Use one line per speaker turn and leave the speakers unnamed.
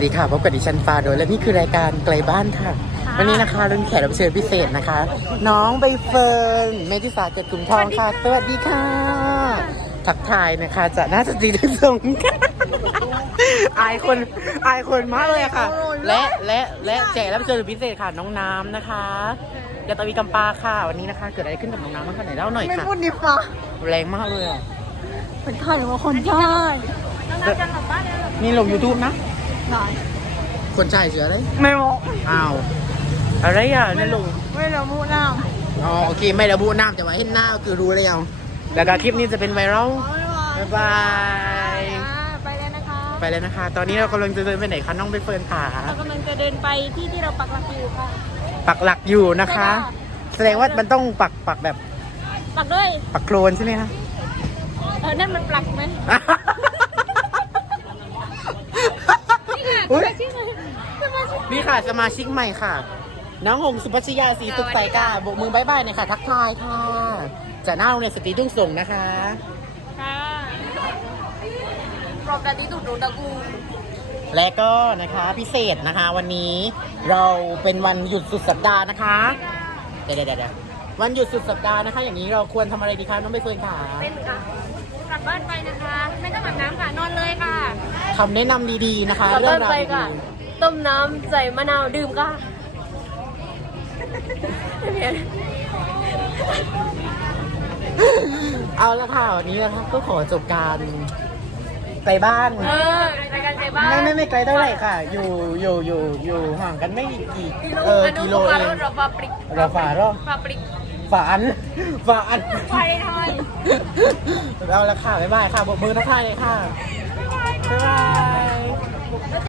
สวัสดีค่ะพบกับดิฉันฟาโดยและนี่คือรายการไกลบ้านค่ะวันนี้นะคะรุ่นแขกรับเชิญพิเศษนะคะ น้องใบเฟิร์นเมธิสาเกิดกลุ่มทองค่ะสวัสดีค่ะทักทายนะคะจะน่าจะดีที่สุดค่ะอายคนมากเลยค่ะและแขกรับเชิญพิเศษค่ะน้องน้ำนะคะยาตวีกำปาค่ะวันนี้นะคะเกิดอะไรขึ้นกับน้องน้ำบ้างคะไหนเล่าหน่อย
ไม่
ค่ะ
พูดดิฟ้า
แรงมากเลยอ่ะ
เป็นใครว่าคนใช่
นี่ลง YouTube นะ
ไหน
คนชายเสืออะไร
ไม่บอก
อ้าวอะไรอ่ะนี่ลง
ไม่ระบุหน้า
อ๋อโอเคไม่ระบุหน้าแต่ว่าเห็นหน้าก็คือรู้เลยเอาแล้วก็คลิปนี้จะเป็นไวรัลบ๊ายบาย
ไปเลยนะคะ
ไปเลยนะคะ ตอนนี้เรากำลังจะเดินไปไหนคะน้องใบเฟิร์นขา
เรากำลังจะเดินไปที่เราปักหลักอยู่ค่ะ
ปักหลักอยู่นะคะ
ใช่ค่ะ
แสดงว่ามันต้องปักแบบ
ปักด้วย
ปักโคลนใช่ไหมคะ
นั่นมันปลักไหม
อุ๊ย
ชื่ออะไร
นี่ค่ะสมาชิกใหม่ค่ะ น้องหงสุพัชยาศรีสุขใสค่ะโบกมือบายบายหน่อยค่ะทักทายค่ะจากหน้าโรงเรียนสตรีทุ่งส่งนะคะ
ค่ะกรอบดาดิตุดดากู
และก็นะคะพิเศษนะคะ วันนี้เราเป็นวันหยุดสุดสัปดาห์นะคะเดี๋ยววันหยุดสุดสัปดาห์นะคะ อย่างนี้เราควรทำอะไรดีคะน้องใบเฟิร์นค่ะ
เป็นค่ะกลับบ้านไปนะคะ ไม่ต้องอาบน้ำค่ะนอนเลยค่ะ
คำแนะนำดีๆนะคะ
กลับ
เรื่
บ้า
อน งราว
ไป
ดี
ค่ะ ต้มน้ำใส่มะนาวดื่มค่ะ
ๆเอาละค่ะวันนี้นะคะก็ขอจบการไกลบ้าน
รายการไกลบ้าน
ไม่ไกลเท่าไหร่ค่ะ อยู่ห่างกันไม่กี่กิโลเอง
เราฟาปริก
เราฝาเนาะ
ฟาปริก
ฝาอัน
ไฟไทย
เอาละค่ะบ๊ายบายค่ะบกมือทักทายเลยค่ะบ๊ายบาย